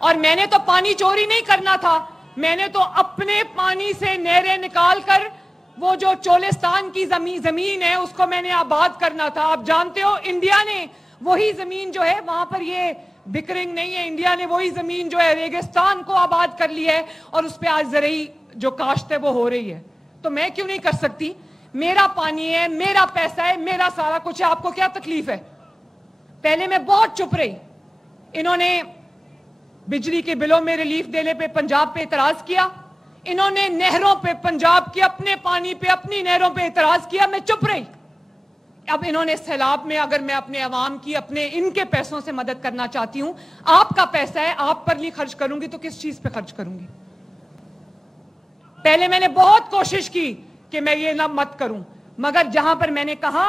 और मैंने तो पानी चोरी नहीं करना था, मैंने तो अपने पानी से नहरें निकाल कर वो जो चोलिस्तान की जमीन है उसको मैंने आबाद करना था। आप जानते हो इंडिया ने वही जमीन जो है, वहां पर ये बिकरिंग नहीं है, इंडिया ने वही जमीन जो है रेगिस्तान को आबाद कर लिया है और उस पर आज ज़रूरी जो काश्त है वो हो रही है। तो मैं क्यों नहीं कर सकती? मेरा पानी है, मेरा पैसा है, मेरा सारा कुछ है, आपको क्या तकलीफ है? पहले मैं बहुत चुप रही, इन्होंने बिजली के बिलों में रिलीफ देने पे पंजाब पे इतराज किया, इन्होंने नहरों पे, पंजाब के अपने पानी पे, अपनी नहरों पे इतराज किया, मैं चुप रही। अब इन्होंने सैलाब में, अगर मैं अपने अवाम की, अपने इनके पैसों से मदद करना चाहती हूं, आपका पैसा है, आप पर नहीं खर्च करूंगी तो किस चीज पे खर्च करूंगी? पहले मैंने बहुत कोशिश की कि मैं ये ना मत करूं, मगर जहां पर मैंने कहा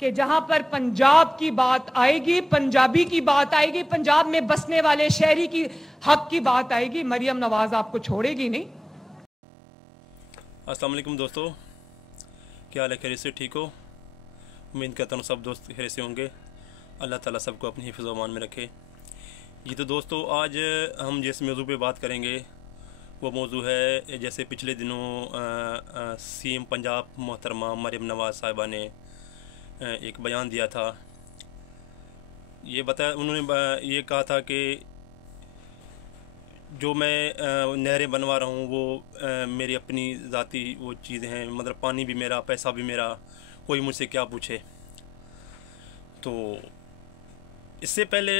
कि जहां पर पंजाब की बात आएगी, पंजाबी की बात आएगी, पंजाब में बसने वाले शहरी की हक की बात आएगी, मरियम नवाज आपको छोड़ेगी नहीं। अस्सलाम वालेकुम दोस्तों, क्या हाल है? खैरियत से ठीक हो? उम्मीद करता हूँ सब दोस्त खैरियत से होंगे। अल्लाह ताला सबको अपनी हिफ्ज़ व अमान में रखे। जी तो दोस्तों, आज हम जिस मौजू पे बात करेंगे वो मौजू है, जैसे पिछले दिनों सीएम पंजाब मोहतरमा मरियम नवाज साहिबा ने एक बयान दिया था। ये बताया, उन्होंने ये कहा था कि जो मैं नहरें बनवा रहा हूँ वो मेरी अपनी ज़ाती वो चीज़ें हैं, मतलब पानी भी मेरा, पैसा भी मेरा, कोई मुझसे क्या पूछे। तो इससे पहले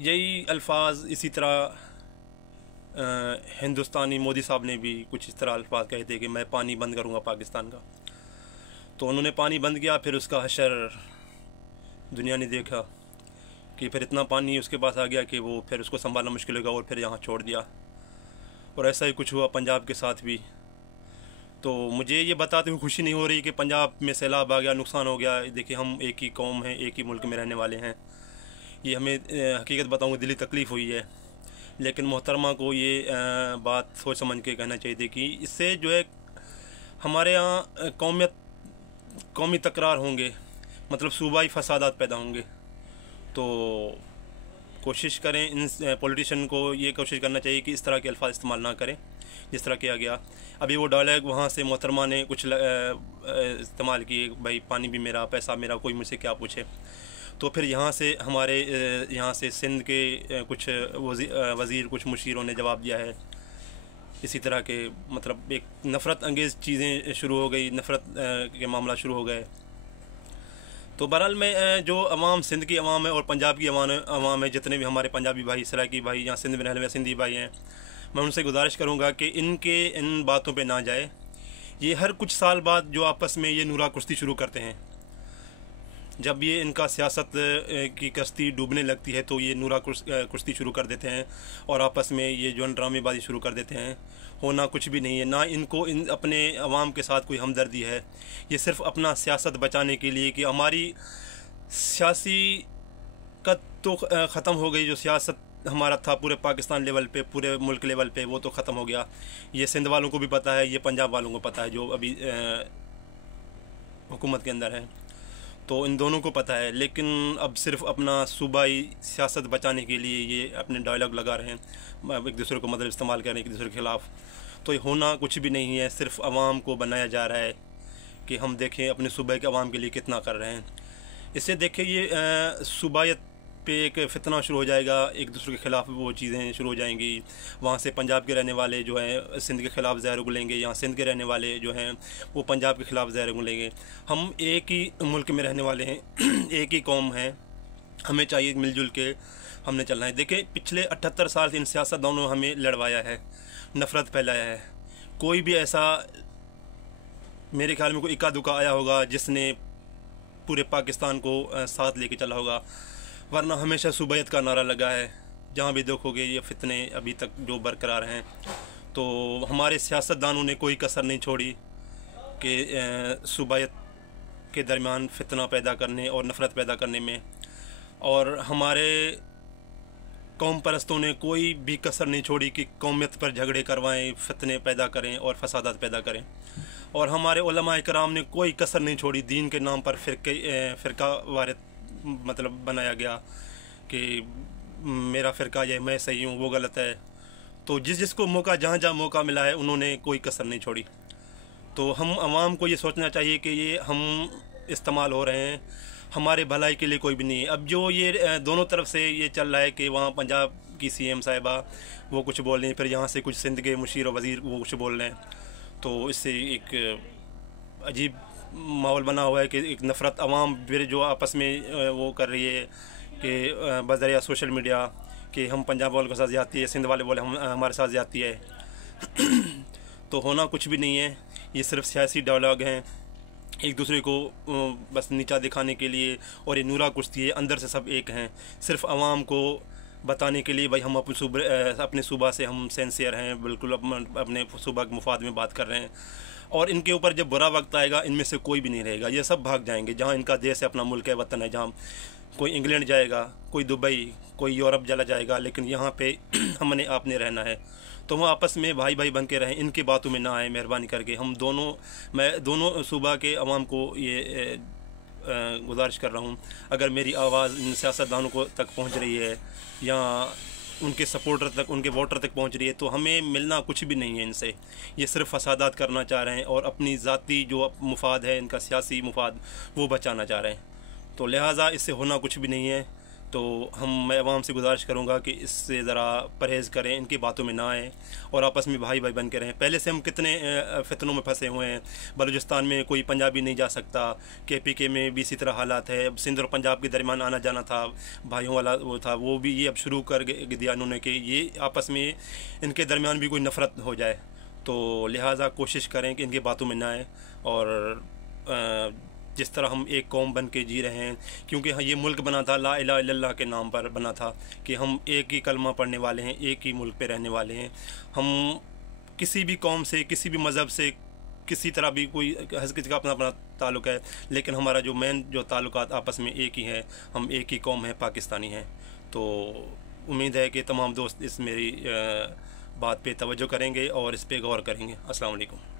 यही अल्फाज इसी तरह हिंदुस्तानी मोदी साहब ने भी कुछ इस तरह अल्फाज कहे थे कि मैं पानी बंद करूँगा पाकिस्तान का। तो उन्होंने पानी बंद किया, फिर उसका हशर दुनिया ने देखा कि फिर इतना पानी उसके पास आ गया कि वो फिर उसको संभालना मुश्किल होगा और फिर यहाँ छोड़ दिया। और ऐसा ही कुछ हुआ पंजाब के साथ भी। तो मुझे ये बताते हुए खुशी नहीं हो रही कि पंजाब में सैलाब आ गया, नुकसान हो गया। देखिए, हम एक ही कौम हैं, एक ही मुल्क में रहने वाले हैं। ये हमें हकीकत बताऊँ दिली तकलीफ़ हुई है, लेकिन मोहतरमा को ये बात सोच समझ के कहना चाहिए थी कि इससे जो है हमारे यहाँ कौमी तकरार होंगे, मतलब सूबाई फसादात पैदा होंगे। तो कोशिश करें, इन पॉलिटिशियन को ये कोशिश करना चाहिए कि इस तरह के अल्फाज इस्तेमाल ना करें जिस तरह किया गया। अभी वो डायलॉग वहाँ से मोहतरमा ने कुछ इस्तेमाल किए, भाई पानी भी मेरा, पैसा मेरा, कोई मुझसे क्या पूछे। तो फिर यहाँ से हमारे यहाँ से सिंध के कुछ वज़ीर, कुछ मुशीरों ने जवाब दिया है इसी तरह के, मतलब एक नफ़रत अंगेज़ चीज़ें शुरू हो गई, नफ़रत के मामला शुरू हो गए। तो बहरहाल मैं जो अवाम, सिंध की अवाम है और पंजाब की अवाम है, जितने भी हमारे पंजाबी भाई, सराकी भाई, यहाँ सिंध में रहने वाले सिंधी भाई हैं, मैं उनसे गुजारिश करूँगा कि इन बातों पे ना जाए। ये हर कुछ साल बाद जो आपस में ये नूरा कुश्ती शुरू करते हैं, जब ये इनका सियासत की कश्ती डूबने लगती है तो ये नूरा कुश्ती शुरू कर देते हैं और आपस में ये जो ड्रामेबाजी शुरू कर देते हैं। होना कुछ भी नहीं है, ना इनको अपने अवाम के साथ कोई हमदर्दी है। ये सिर्फ अपना सियासत बचाने के लिए कि हमारी सियासी कद तो ख़त्म हो गई, जो सियासत हमारा था पूरे पाकिस्तान लेवल पे, पूरे मुल्क लेवल पे, वो तो ख़त्म हो गया। ये सिंध वालों को भी पता है, ये पंजाब वालों को पता है जो अभी हुकूमत के अंदर है, तो इन दोनों को पता है। लेकिन अब सिर्फ अपना सूबाई सियासत बचाने के लिए ये अपने डायलॉग लगा रहे हैं, एक दूसरे को मतलब इस्तेमाल कर रहे हैं एक दूसरे के ख़िलाफ़। तो ये होना कुछ भी नहीं है, सिर्फ अवाम को बनाया जा रहा है कि हम देखें अपने सूबे के अवाम के लिए कितना कर रहे हैं। इससे देखें ये सूबायत पे एक फ़ितना शुरू हो जाएगा, एक दूसरे के ख़िलाफ़ वो चीज़ें शुरू हो जाएंगी। वहाँ से पंजाब के रहने वाले जो हैं सिंध के ख़िलाफ़ ज़हर उगलेंगे, यहाँ सिंध के रहने वाले जो हैं वो पंजाब के ख़िलाफ़ ज़हर उगलेंगे। हम एक ही मुल्क में रहने वाले हैं, एक ही कौम है, हमें चाहिए मिलजुल के हमने चलना है। देखिए, पिछले 78 साल से इन सियासतदानों ने हमें लड़वाया है, नफ़रत फैलाया है। कोई भी ऐसा मेरे ख्याल में कोई इक्का दुक्का आया होगा जिसने पूरे पाकिस्तान को साथ लेके चला होगा, वरना हमेशा सूबायत का नारा लगा है। जहाँ भी देखोगे ये फितने अभी तक जो बरकरार हैं। तो हमारे सियासतदानों ने कोई कसर नहीं छोड़ी कि सूबायत के दरमियान फितना पैदा करने और नफ़रत पैदा करने में, और हमारे कौम परस्तों ने कोई भी कसर नहीं छोड़ी कि कौमियत पर झगड़े करवाएं, फितने पैदा करें और फसादात पैदा करें। और हमारे उलमा इकराम ने कोई कसर नहीं छोड़ी, दीन के नाम पर फ़िरका वारिद मतलब बनाया गया कि मेरा फ़िरका या मैं सही हूँ वो गलत है। तो जिसको मौका जहाँ जहाँ मौका मिला है उन्होंने कोई कसर नहीं छोड़ी। तो हम आवाम को ये सोचना चाहिए कि ये हम इस्तेमाल हो रहे हैं, हमारे भलाई के लिए कोई भी नहीं है। अब जो ये दोनों तरफ से ये चल रहा है कि वहाँ पंजाब की सीएम साहिबा वो कुछ बोल रही हैं, फिर यहाँ से कुछ सिंध के मुशीर वज़ीर वो कुछ बोल रहे हैं, तो इससे एक अजीब माहौल बना हुआ है कि एक नफ़रत आवाम फिर जो आपस में वो कर रही है कि बज़रिया सोशल मीडिया कि हम पंजाब वालों के साथ ज़्यादती है, सिंध वाले बोले हम हमारे साथ ज़्यादती है। तो होना कुछ भी नहीं है, ये सिर्फ सियासी डायलॉग हैं, एक दूसरे को बस नीचा दिखाने के लिए, और ये नूरा कुश्ती है, अंदर से सब एक हैं, सिर्फ आवाम को बताने के लिए भाई हम अपने सूबा से हम सिंसियर हैं, बिल्कुल अपने सूबा के मुफाद में बात कर रहे हैं। और इनके ऊपर जब बुरा वक्त आएगा इनमें से कोई भी नहीं रहेगा, ये सब भाग जाएंगे। जहाँ इनका देश है, अपना मुल्क है, वतन है, जहाँ कोई इंग्लैंड जाएगा, कोई दुबई, कोई यूरोप चला जाएगा, लेकिन यहाँ पे हमने आपने रहना है। तो हम आपस में भाई भाई बन के रहें, इनकी बातों में ना आए मेहरबानी करके। मैं दोनों सूबा के अवाम को ये गुजारिश कर रहा हूँ, अगर मेरी आवाज़ इन सियासतदानों को तक पहुँच रही है या उनके सपोर्टर तक, उनके वोटर तक पहुँच रही है, तो हमें मिलना कुछ भी नहीं है इनसे। ये सिर्फ फसादात करना चाह रहे हैं और अपनी ज़ाती जो मुफाद है, इनका सियासी मुफाद, वो बचाना चाह रहे हैं। तो लिहाजा इससे होना कुछ भी नहीं है। तो मैं आवाम से गुजारिश करूँगा कि इससे ज़रा परहेज़ करें, इनकी बातों में ना आएँ और आपस में भाई भाई बन के रहें। पहले से हम कितने फितनों में फंसे हुए हैं। बलूचिस्तान में कोई पंजाबी नहीं जा सकता, KPK में भी इसी तरह हालात है। अब सिंध और पंजाब के दरमियान आना जाना था, भाइयों वाला वो था, वो भी ये अब शुरू कर दिया इन्होंने कि ये आपस में इनके दरमियान भी कोई नफ़रत हो जाए। तो लिहाजा कोशिश करें कि इनकी बातों में ना आए और जिस तरह हम एक कौम बन के जी रहे हैं, क्योंकि ये मुल्क बना था ला इलाहा इल्लल्लाह के नाम पर बना था कि हम एक ही कलमा पढ़ने वाले हैं, एक ही मुल्क पे रहने वाले हैं। हम किसी भी कौम से, किसी भी मज़हब से, किसी तरह भी कोई हर किसी का अपना अपना ताल्लुक़ है, लेकिन हमारा जो मेन जो ताल्लुकात आपस में एक ही है, हम एक ही कौम है, पाकिस्तानी हैं। तो उम्मीद है कि तमाम दोस्त इस मेरी बात पे तवज्जो करेंगे और इस पे गौर करेंगे। अस्सलाम वालेकुम।